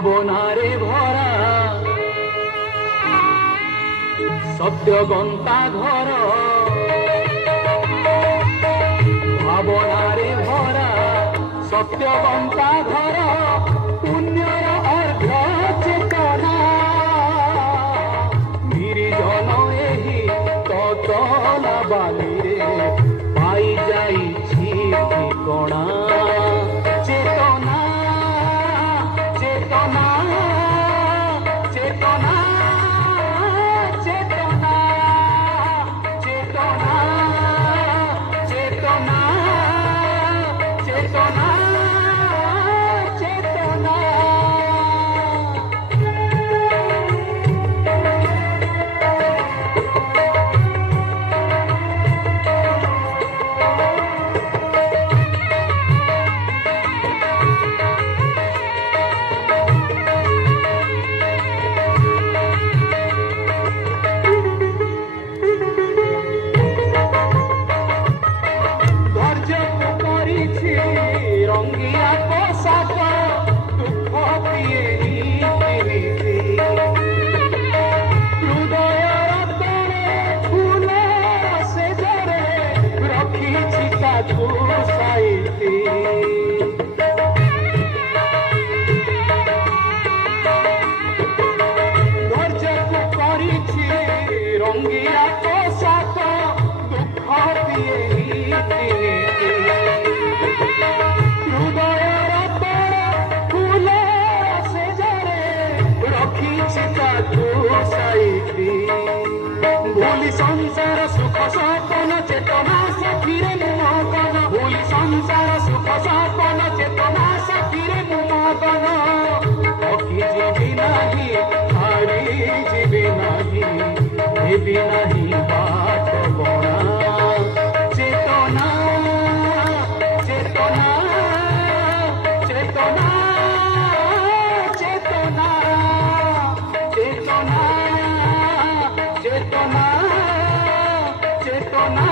ভাবনারে ভরা সত্যগন্তা ঘর, ভাবনারে ভরা সত্যগন্তা ঘর, পুণ্যর অর্ঘ চেতনা নির্জন ଏହି ততলা বালিরে পাই যাইছি ঠিকଣା। রঙ্গিয়া পোশাক দুঃখ দিয়ে হৃদয়ের ফুল সেজরে রখিছি তাকু সাইতি। ভুলি সংসার সুখ সপন চেতনা সাথীরে মগন, ভুলি সংসার সুখ সপন চেতনা সাথীরে মগন। অকি ଯିବି ନାହିଁ ହାରି ଯିବି ନାହିଁ, ହେବି ନାହିଁ ବାଟ ବଣା। ଚେତନା ଚେତନା ଚେତନା ଚେତନା ଚେତନା ଚେତନା ଚେତନା